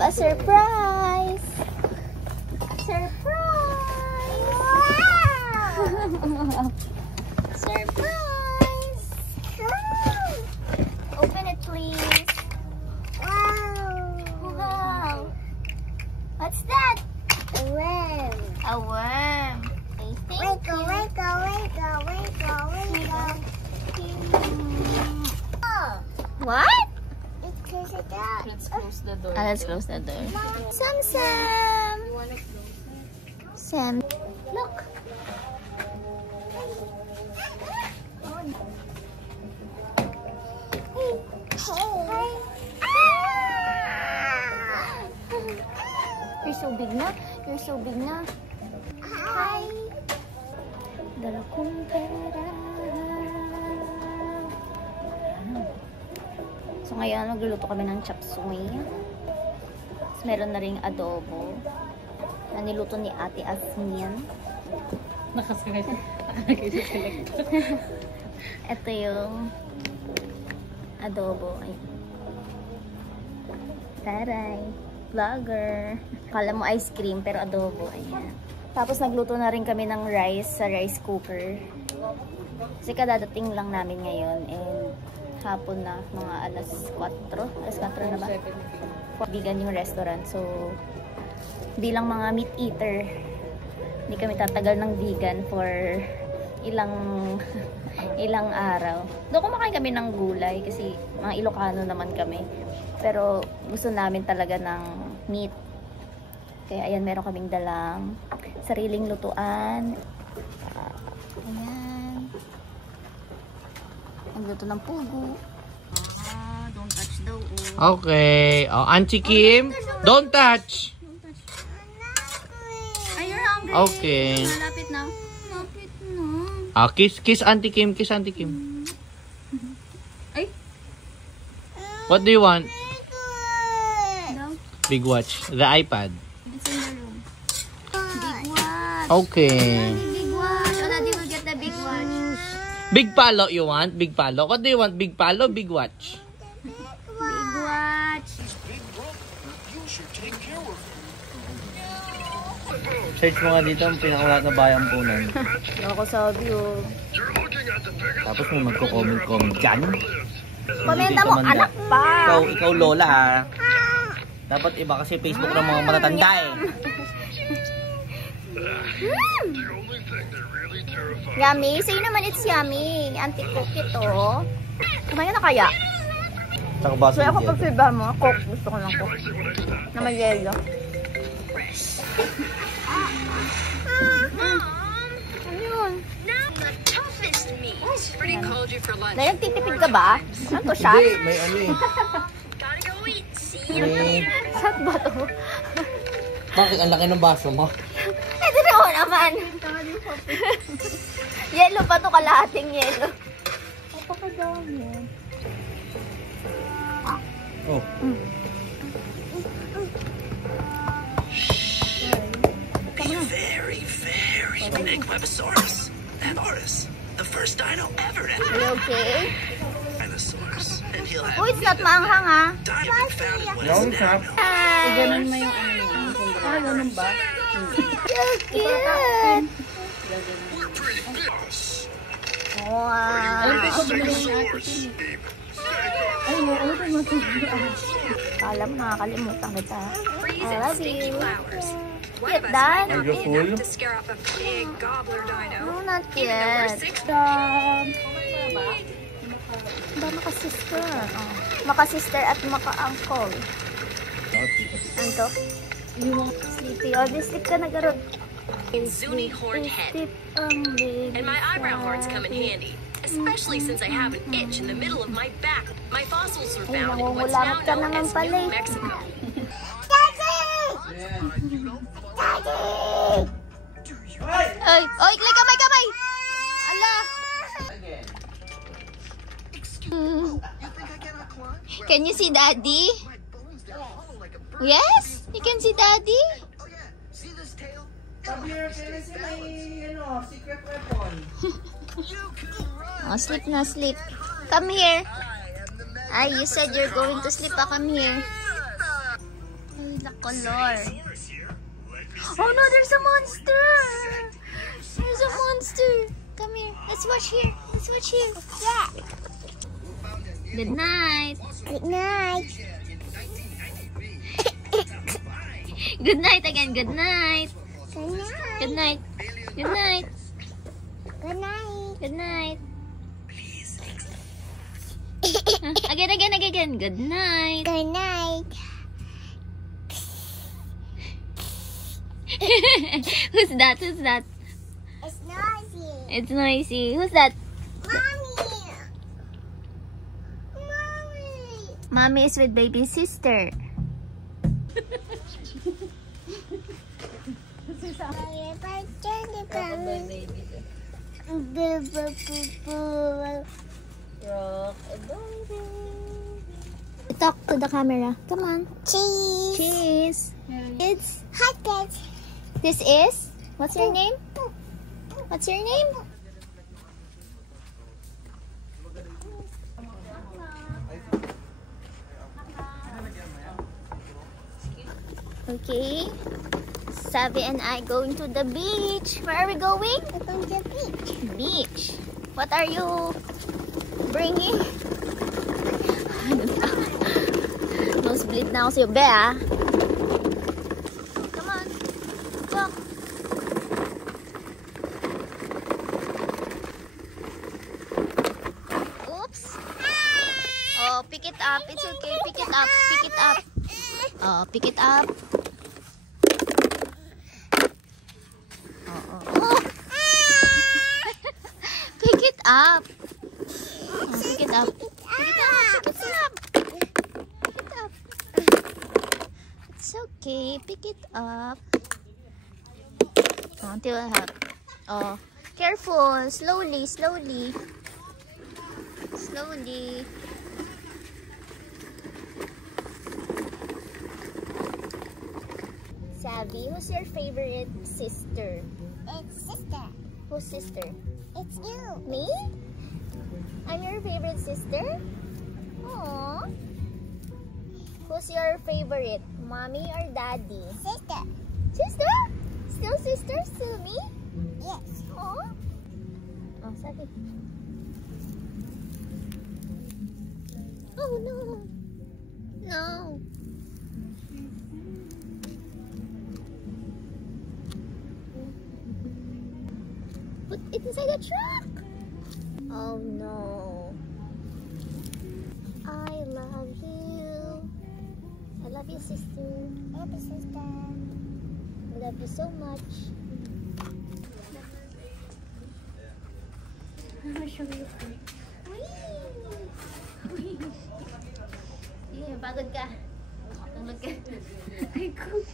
have a surprise! Surprise! Wow! Surprise! Open it, please. Wow! Wow! What's that? A worm. A worm. Wiggle, wiggle, wiggle, wiggle, wiggle. What? Let's close the door. Let's close the door. Let's close the door. Sam. You wanna close it? Sam. Look. You're so big na. You're so big na. Hi. Dala kong pera. So ngayon, magluluto kami ng chop suey. Tapos meron na ring adobo na niluto ni Ate Asmin. Nakasakay siya. Ito yung adobo. Ay. Taray. Vlogger. Kala mo ice cream pero adobo. Ayan. Tapos nagluto na rin kami ng rice sa rice cooker. Kasi kadadating lang namin ngayon and hapon na, mga alas 4. Alas 4 na ba? Vegan yung restaurant. So, bilang mga meat eater, hindi kami tatagal ng vegan for ilang araw. Doon kumakain kami ng gulay kasi mga Ilocano naman kami. Pero gusto namin talaga ng meat. Kaya ayan, meron kaming dalang sariling lutuan. Ayan. Nagluto ng pugo. Don't touch daw. Okay. Oh, Auntie Kim, don't touch. Are you hungry? Okay. Malapit na. Malapit na. Kiss Auntie Kim, kiss Auntie Kim. Ay. What do you want? Daw. Big watch. The iPad. It's in the room. Big watch. Okay. Big watch. Oh, Daddy will get the big watch. Big palo you want? Big palo. What do you want? Big palo, big watch? Big watch. Search mo nga dito ang pinakawalat na bayang punan. Ako sabi oh. Tapos may magko-comment dyan. Komenta mo, anak pa. Ikaw lola ha. Dapat iba kasi Facebook ng mga matatanda eh. Yummy. Say naman it's yummy. Auntie Cookie to. Kumain na kaya? So ako pag flavor mo, Coke. Gusto ko ng Coke. Na may yelo. Ano yun? Dahil titipid ka ba? Ano to siya? Hindi, may ano eh. Saan ba to? Bakit ang laki ng baso mo? Ito na ako naman. Yelo pa to, kalahating yelo. Napakadami. Oh. Very big Webasaurus. That artist. The first dino ever to have Are you okay? dinosaurs. And he'll have Oh, it's not maanghang ha. dino found in what No, is now known. Ganun mo yung ano. Ganun ba? So cute. We're pretty big. Wow. Stegosaurus. Kala mo nakakalimutan kita. Freeze I and love stinky you. flowers. One Get of us that? might not Are you be full? enough to scare off a big gobbler dino. No, not Even though we're yet. 6 Ba, maka-sister. Oh. Maka-sister at maka-uncle. Ano to? Sleepy. Oh, di sleep ka na, garot. Zuni horned head. Sleep ang baby. And my eyebrow horns come in handy, especially since I have an itch in the middle of my back. My fossils were Ay, found in what's nangungulangot now ka known naman as pala New eh. Mexico. Ay, oy, kamay! Ala! Can you see Daddy? Yes? You can see Daddy? Oh, sleep na, sleep. Come here. Ay, you said you're going to sleep. Come here. Ay, the color. Oh no, there's a monster! There's a monster! Come here. Let's watch here. Let's watch here. Yeah. Good night. Good night. Good night again. Good night. Good night. Good night. Good night. Good night. Again. Good night. Good night. Who's that? Who's that? It's noisy. It's noisy. Who's that? Mommy. Mommy. Mommy is with baby sister. Talk to the camera. Come on. Cheese. Cheese. It's Hot dog. this is. What's your name? What's your name? Okay. Sabi and I going to the beach. Where are we going? We're going to the beach. Beach. What are you bringing? Nosebleed na ako sa'yo, be, ah. Come on. Walk. Oops. Oh, pick it up. It's okay. Pick it up. Pick it up. Oh, pick it up. Oh. Pick it up. Oh, pick it up. Pick it up. Pick it up. Pick it up. It's okay. Pick it up. Oh, until I have. Oh, careful. Slowly. Slowly. Slowly. Savvy, who's your favorite sister? It's sister. Who's sister? It's you. Me? I'm your favorite sister? Aww. Who's your favorite? Mommy or daddy? Sister. Sister? Still sister? Still me? Yes. Aww. Oh, sabi. Oh no. No. Put it inside the truck. Oh no. I love you. I love you, sister. Love you, sister. I love you so much. I'm gonna show you. Yeah, pagod ka. Tulog ka. Ay, ko.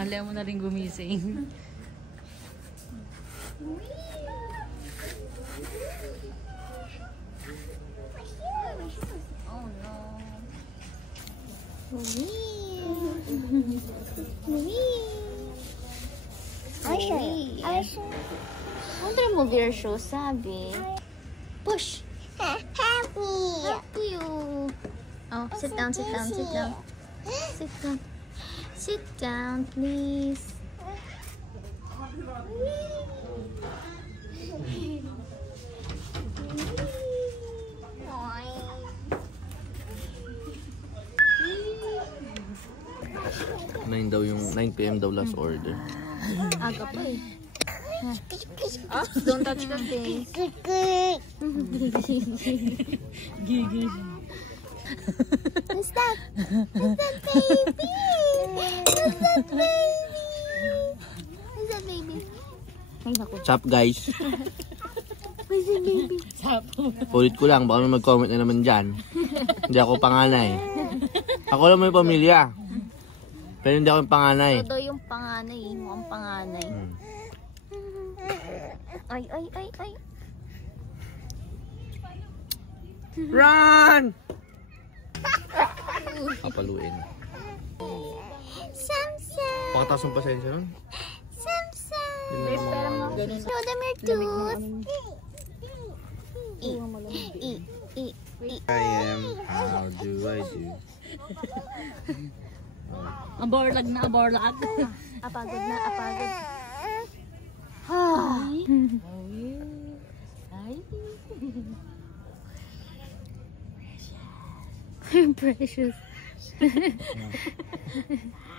Alam mo na rin gumising. Oh no. I'll show you. I'll show you. Don't remove your shoes, sabi. Push. Happy. Help you. Oh, sit down, sit down, sit down. Sit down. Sit down, please. Daw yung 9 PM daw last order. Aga pa eh. Don't touch the face. Gigi. What's that? What's that baby? What's that baby? What's that baby? Ay, naku. What's up, guys? What's that baby? Ulit ko lang, baka may mag-comment na naman dyan. Hindi ako panganay. Ako lang may pamilya. Pero hindi ako yung panganay. Todo yung panganay, mukhang panganay. Ay, ay, ay, ay. Run! Papaluin. Samsam! Pakataas ng pasensya nun? Samsam! Yun na naman. Show them your tooth. E, E, E, E. I am, how do I do? Aborlag na aborlag. Apagod na, apagod. Precious.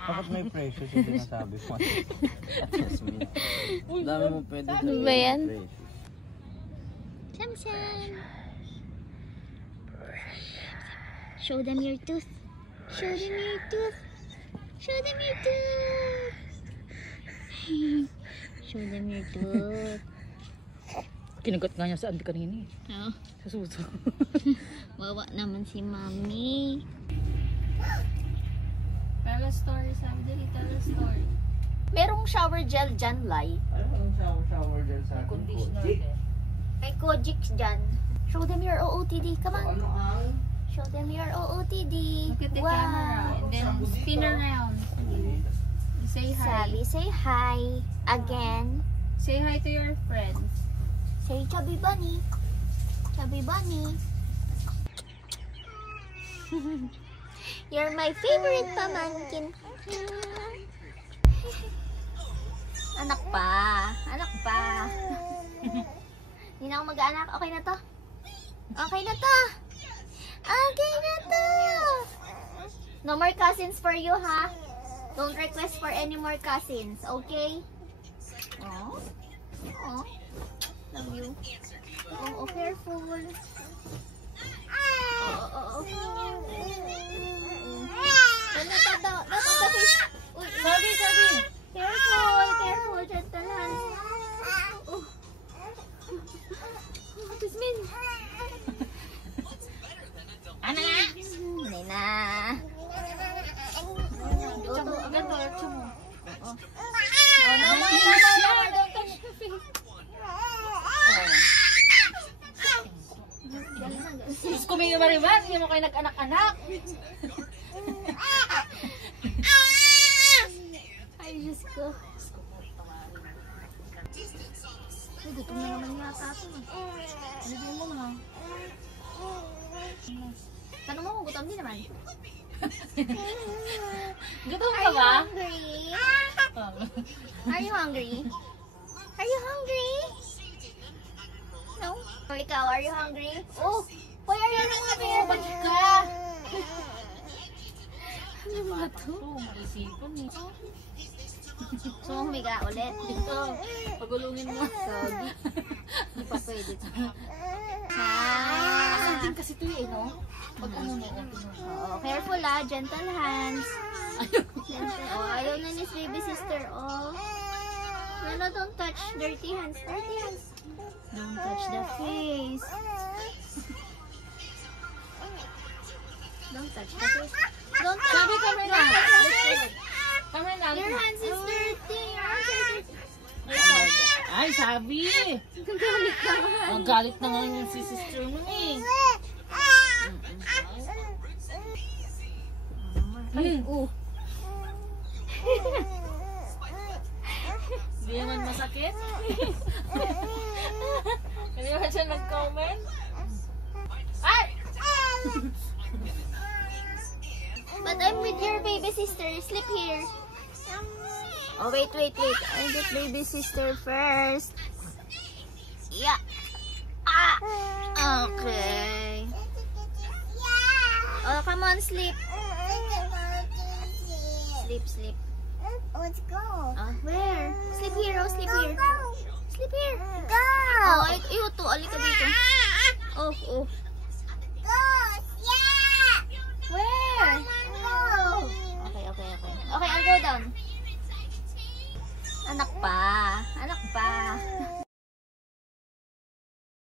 Bakit may precious yung sinasabi mo? Dami mo pwede Ano ba yan? Sham Sham. Show them your tooth. Show them your tooth. Show them your tooth. Show them your tooth. Kinagat nga niya sa ante kanina eh. Oh, Sa suso. wawa naman si Mami. Tell a story, Sabi. Tell a story. Merong shower gel dyan, Lai. Ano ang shower gel sa akin? Conditioner Kojic? din. May Kojic dyan. Show them your OOTD. Come on. Ano ang? Show them your OOTD. Look at the camera and then spin around. Say hi. Sabi, say hi. Again. Say hi to your friends. Say Chubby Bunny. Chubby Bunny. You're my favorite pamangkin. Anak pa. Anak pa. Hindi na ako mag-anak. Okay na to? Okay na to? Okay na to! No more cousins for you, ha? Don't request for any more cousins, okay? Oh. Oh. Love you. Oh, careful. Oh. Sabi! Careful, gentleman. Oh. Tismin. Ano nga? Hindi na. Luto, agad mo. Oh, no more. Don't touch the face. Diyos ko may mariman, hindi mo kayo nag-anak-anak. Ay, Diyos ko. Ay, gutom na naman yata ako. Ano mo na? Tanong mo kung gutom din naman. Gutom ka ba? Hungry? Are you hungry? Are you hungry? No? O ikaw, are you hungry? Oh! Hoy, are you hungry? Bakit ka? Ano ba ito? Marisipon eh. So, humiga ulit. Dito, pagulungin mo. Sorry. Hindi pa pwede ito. Asantin kasi ito eh, no? Pag ano mo, Oo, careful ah. Gentle hands. Gentle. Oh, ayaw na ni baby sister. Oh. No, don't touch. Dirty hands. Dirty hands. Don't touch the face. Don't touch the face. Don't touch. Sabi kami na. Kami na. Your hands is dirty. Your hands are dirty. Ay, sabi! Galit ka. Magalit na nga yung si sister mo eh. Hindi naman masakit. Hindi naman siya nag-comment. Ay! But I'm with your baby sister. Sleep here. Oh, wait. I get baby sister first. Yeah. Ah. Okay. Oh, come on, sleep. Sleep. Let's go. Where? Sleep here. Oh, sleep here. Sleep here. Go. Oh, iyo to. Alika dito. Oh. Go. Yeah. Where? Go. Okay, I'll go down. Anak pa.